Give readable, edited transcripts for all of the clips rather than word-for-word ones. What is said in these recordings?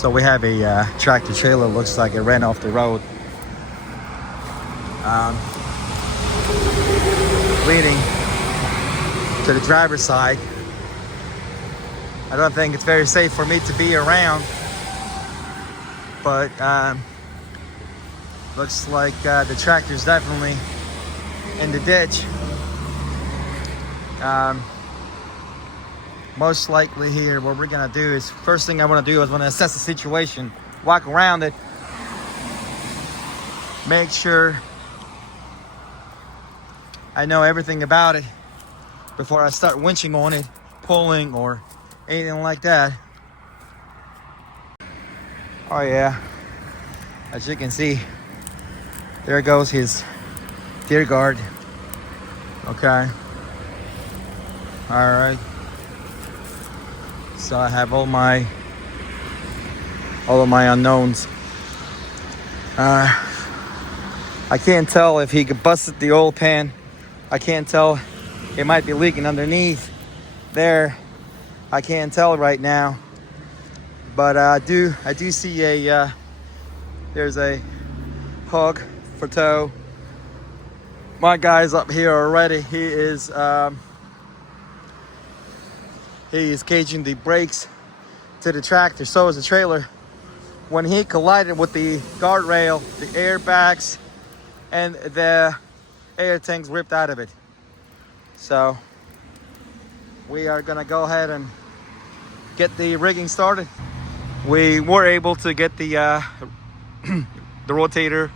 So we have a tractor trailer. Looks like it ran off the road, leading to the driver's side. I don't think it's very safe for me to be around, but looks like the tractor's definitely in the ditch. Most likely here, what we're gonna do is, first thing I want to do is want to assess the situation, walk around it, make sure I know everything about it before I start winching on it, pulling or anything like that. Oh yeah, as you can see, there goes his deer guard. Okay, all right. So I have all of my unknowns. I can't tell if he busted the oil pan. I can't tell. It might be leaking underneath there. I can't tell right now. But I do see a there's a hook for tow. My guy's up here already. He is caging the brakes to the tractor. So is the trailer. When he collided with the guardrail, the airbags and the air tanks ripped out of it. So we are gonna go ahead and get the rigging started. We were able to get the the rotator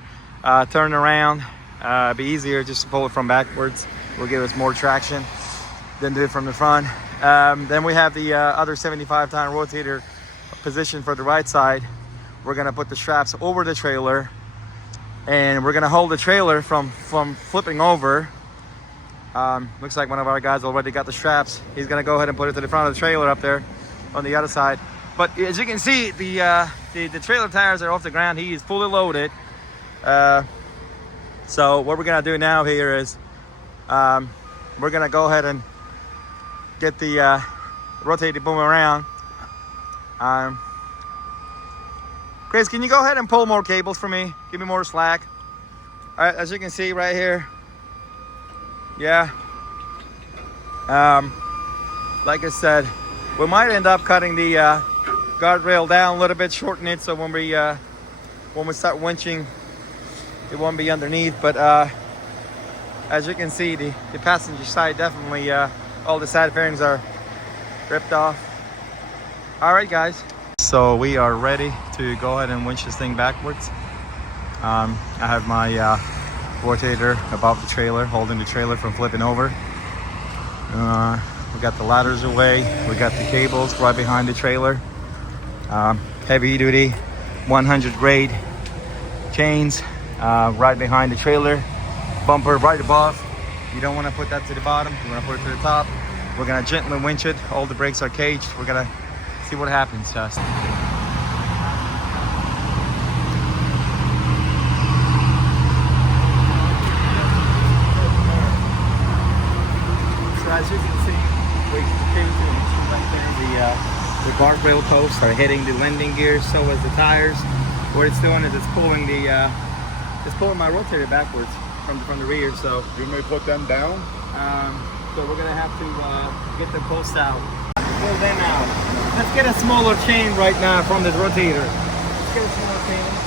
turned around. Be easier just to pull it from backwards. Will give us more traction than do it from the front. Then we have the other 75-ton rotator positioned for the right side. We're gonna put the straps over the trailer, and we're gonna hold the trailer from flipping over. Looks like one of our guys already got the straps. He's gonna go ahead and put it to the front of the trailer up there on the other side. But as you can see, the trailer tires are off the ground. He is fully loaded. So what we're gonna do now here is we're gonna go ahead and get the rotator boom around. Chris, can you go ahead and pull more cables for me? Give me more slack. All right, as you can see right here. Yeah. Like I said, we might end up cutting the guardrail down a little bit, shorten it, so when we start winching, it won't be underneath. But as you can see, the passenger side definitely, all the side fairings are ripped off. All right, guys. So we are ready to go ahead and winch this thing backwards. I have my rotator above the trailer, holding the trailer from flipping over. We got the ladders away. We got the cables right behind the trailer. Heavy duty 100 grade chains right behind the trailer. Bumper right above. You don't want to put that to the bottom. You want to put it to the top. We're going to gently winch it. All the brakes are caged. We're going to see what happens just. So as you can see, we came to the machine right there. The guardrail posts are hitting the landing gear, so as the tires. What it's doing is it's pulling my rotator backwards from the rear. So you may put them down. So we're gonna have to get the posts out, pull them out. Let's get a smaller chain right now from the rotator. Let's get a smaller chain.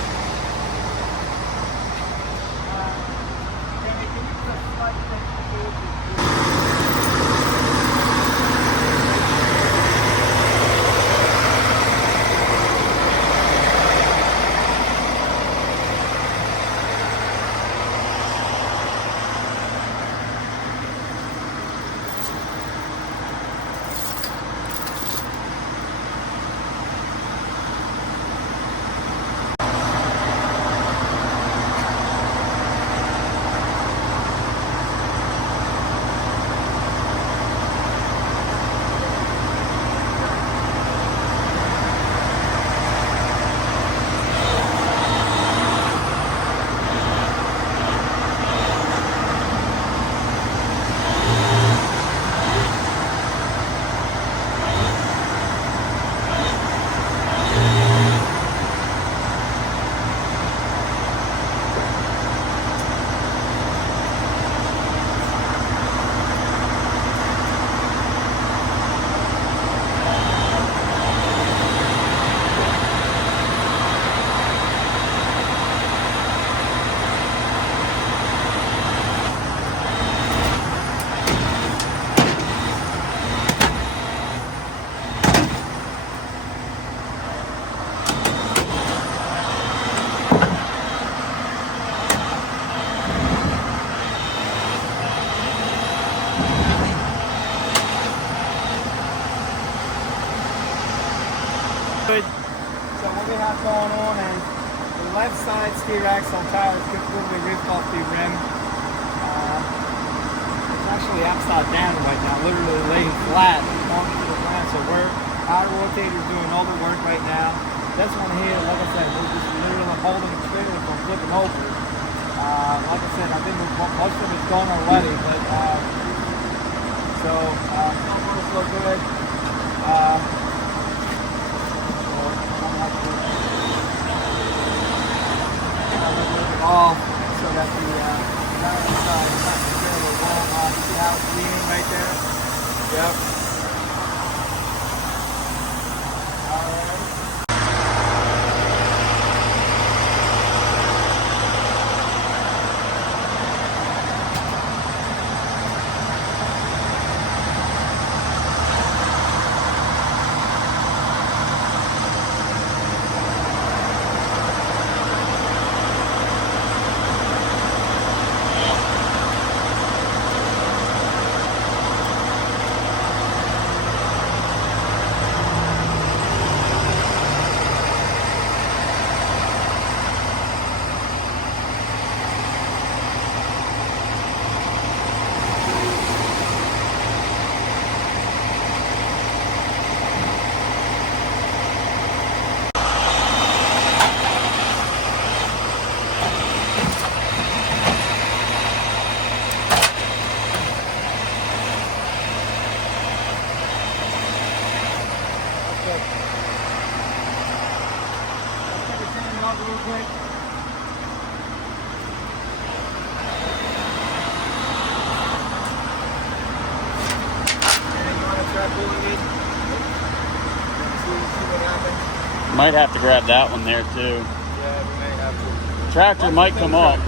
left side steer axle tire is completely ripped off the rim. It's actually upside down right now, literally laying flat onto the ground. So we're our rotator doing all the work right now. This one here, like I said, we're just literally holding the trailer from flipping over. Like I said, I think most of it's gone already, but so numbers look good. Off so that the balance side is not necessarily rolling off. See how it's leaning right there? Yep. Alright. Real quick. And you want to try pulling it? See what happens. Might have to grab that one there too. Yeah, we may have to. Tractor might come up.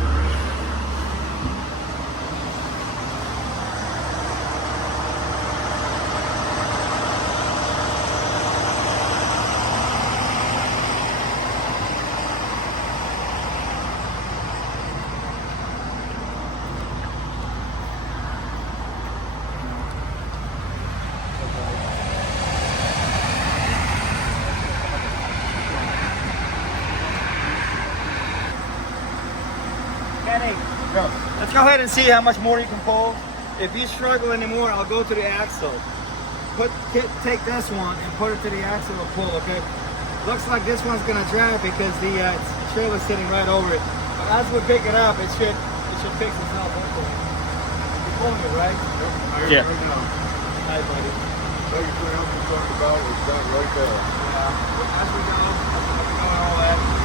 Go. Let's go ahead and see how much more you can pull. If you struggle anymore, I'll go to the axle. Take this one and put it to the axle and pull, okay? Looks like this one's gonna drag because the trailer's sitting right over it. But as we pick it up, it should fix itself, hopefully. You're pulling it, right? Yeah. Right now. Hi, buddy. So you put up and talk about it, it's done right there. Yeah. As we go all that.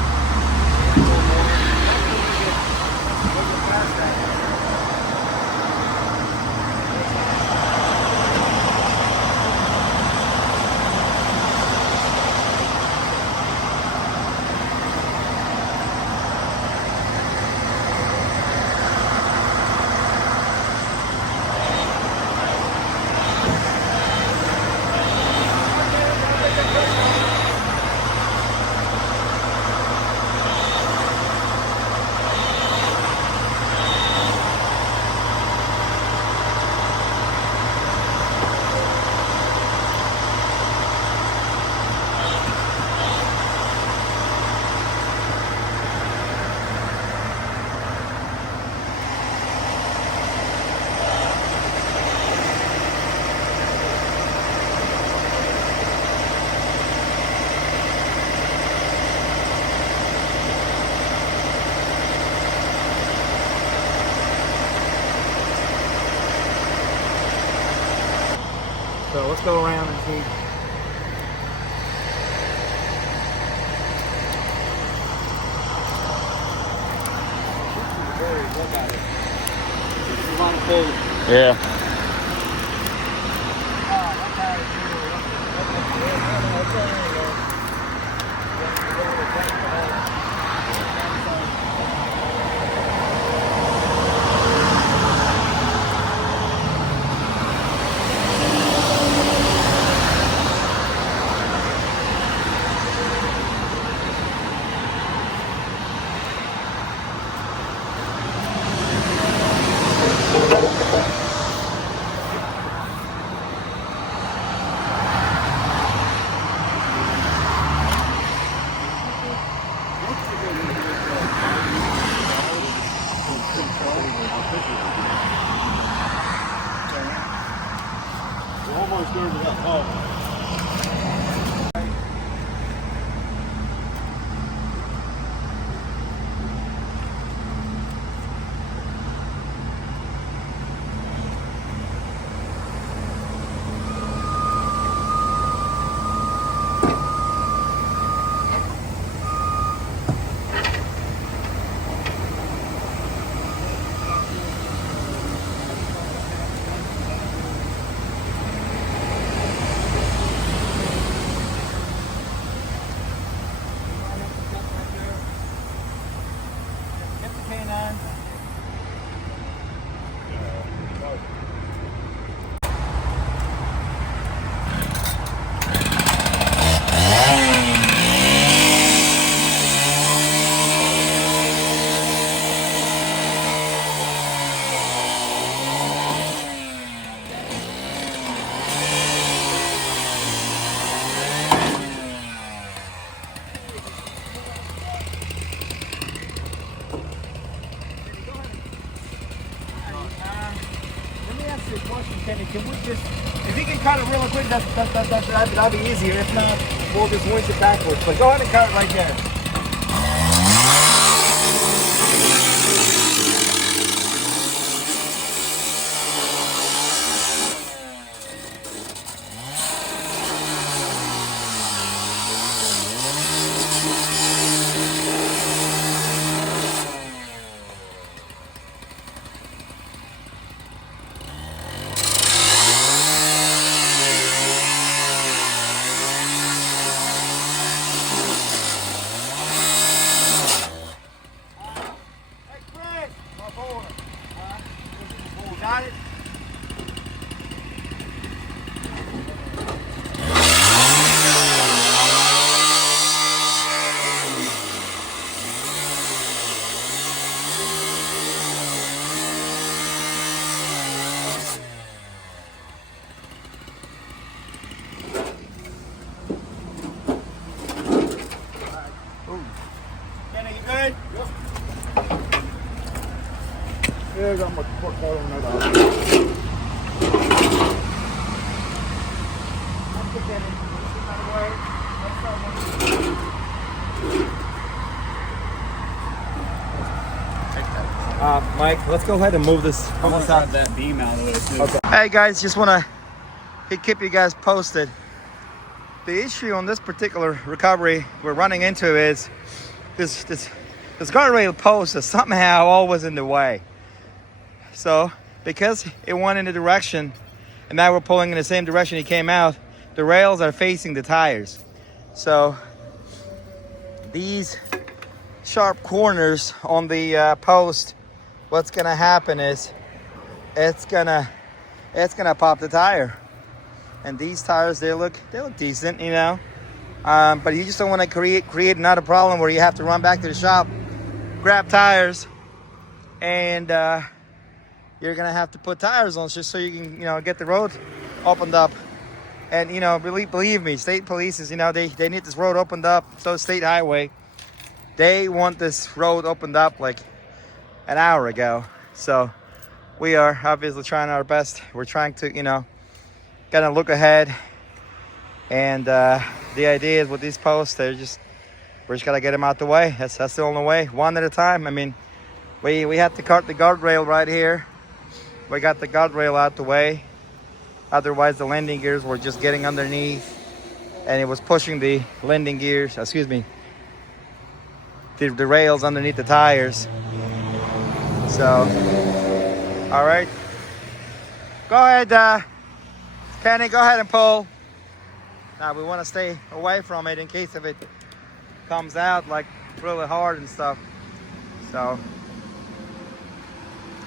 So let's go around and see. Look at it. It's a long pull. Yeah. I started it up. Oh. Kenny, can we just, if you can cut it real quick, that'd be easier. If not, we'll just winch it backwards. But go ahead and cut it right there. Got it? Kenny, you good? Yep. Yeah, I got my foot caught on that out. Mike, let's go ahead and move this. I'm gonna grab that beam out of there too. Okay. Hey guys, just want to keep you guys posted. The issue on this particular recovery we're running into is this guardrail post is somehow always in the way. So because it went in the direction and now we're pulling in the same direction it came out, the rails are facing the tires. So these sharp corners on the post, what's gonna happen is it's gonna pop the tire. And these tires, they look decent, you know. But you just don't want to create another problem where you have to run back to the shop, grab tires, and you're gonna have to put tires on just so you can, you know, get the road opened up. And you know, believe me, state police is, you know, they need this road opened up. So state highway, they want this road opened up like an hour ago. So we are obviously trying our best. We're trying to, you know, kind of look ahead. And the idea is with these posts, we're just gotta get them out the way. That's the only way, one at a time. I mean, we had to cut the guardrail right here. We got the guardrail out the way. Otherwise, the landing gears were just getting underneath, and it was pushing the landing gears. Excuse me, the rails underneath the tires. So, all right, go ahead, Kenny. Go ahead and pull. Now we want to stay away from it in case if it comes out like really hard and stuff. So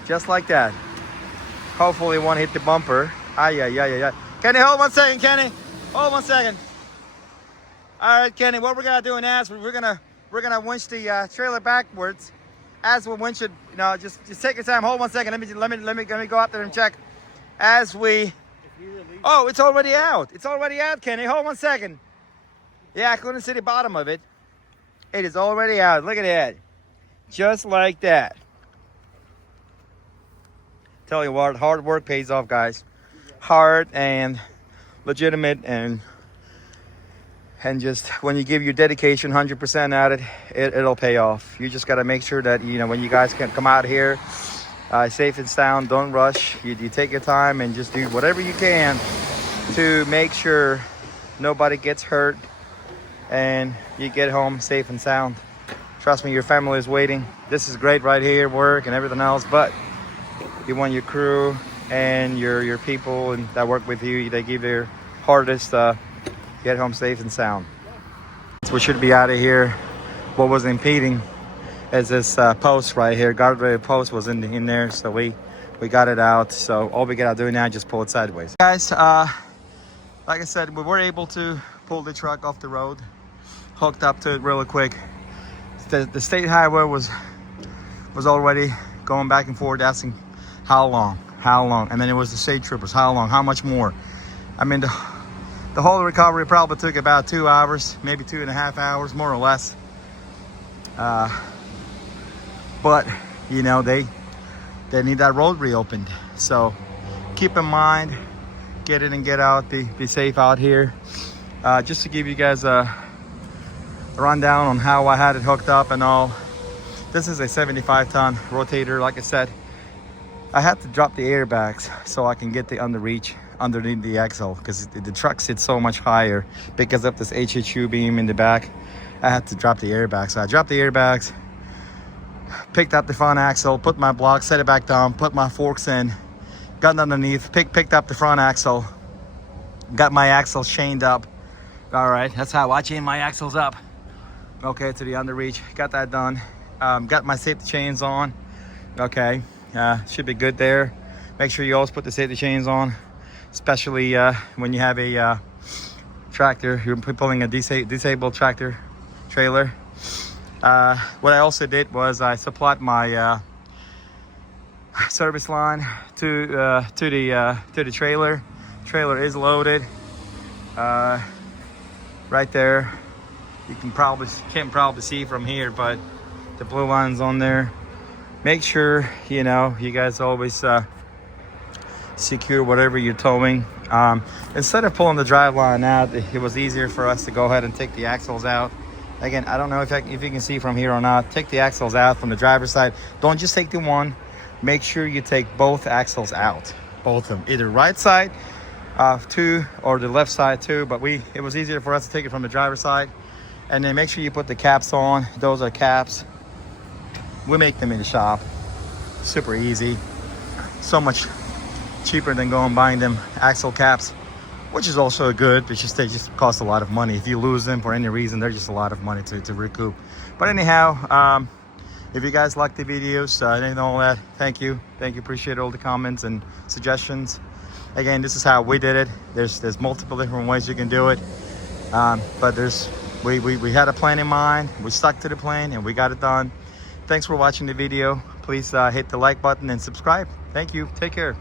just like that. Hopefully it won't hit the bumper. Yeah. Kenny, hold 1 second, Kenny. Hold 1 second. All right, Kenny, what we're gonna do now is we're gonna winch the trailer backwards. As we winch it, you know, just take your time. Hold 1 second. Let me go out there and check. As we. Oh, it's already out. It's already out, Kenny. Hold 1 second. Yeah, I couldn't see the bottom of it. It is already out. Look at that. Just like that. Tell you what, hard work pays off, guys. Hard and legitimate, and just when you give your dedication 100% at it, it'll pay off. You just got to make sure that, you know, when you guys can come out here safe and sound, don't rush. You take your time and just do whatever you can to make sure nobody gets hurt and you get home safe and sound. Trust me, your family is waiting. This is great right here, work and everything else, but you want your crew and your people and that work with you, they give their hardest get home safe and sound. We should be out of here. What was impeding is this post right here, guardrail post was in there, so we got it out. So all we gotta do now is just pull it sideways. Guys, like I said, we were able to pull the truck off the road, hooked up to it really quick. The state highway was already going back and forth asking how long, and then it was the state troopers, how long, how much more. I mean, the whole recovery probably took about 2 hours, maybe 2.5 hours, more or less. But you know, they need that road reopened. So keep in mind, get in and get out, be safe out here. Just to give you guys a rundown on how I had it hooked up and all. This is a 75-ton rotator. Like I said, I had to drop the airbags so I can get the underreach underneath the axle, because the truck sits so much higher because of this HHU beam in the back. I had to drop the airbags. So I dropped the airbags, picked up the front axle, put my block, set it back down, put my forks in, got underneath, picked up the front axle, got my axles chained up. All right, that's how I chain my axles up. Okay, to the underreach, got that done. Got my safety chains on. Okay, should be good there. Make sure you always put the safety chains on, especially when you have a tractor, you're pulling a disabled tractor trailer. What I also did was I supplied my service line to the trailer. Trailer is loaded right there. You can't probably see from here, but the blue line's on there. Make sure, you know, you guys always secure whatever you're towing. Instead of pulling the drive line out, it was easier for us to go ahead and take the axles out. Again, I don't know if you can see from here or not. Take the axles out from the driver's side. Don't just take the one. Make sure you take both axles out, both of them, either right side two or the left side too. But it was easier for us to take it from the driver's side. And then make sure you put the caps on. Those are caps. We make them in the shop. Super easy. So much cheaper than going buying them axle caps, which is also good. They just cost a lot of money. If you lose them for any reason, they're just a lot of money to recoup. But anyhow, if you guys like the videos and all that, thank you. Appreciate all the comments and suggestions. Again, this is how we did it. There's multiple different ways you can do it, but we had a plan in mind. We stuck to the plan and we got it done. Thanks for watching the video. Please hit the like button and subscribe. Thank you. Take care.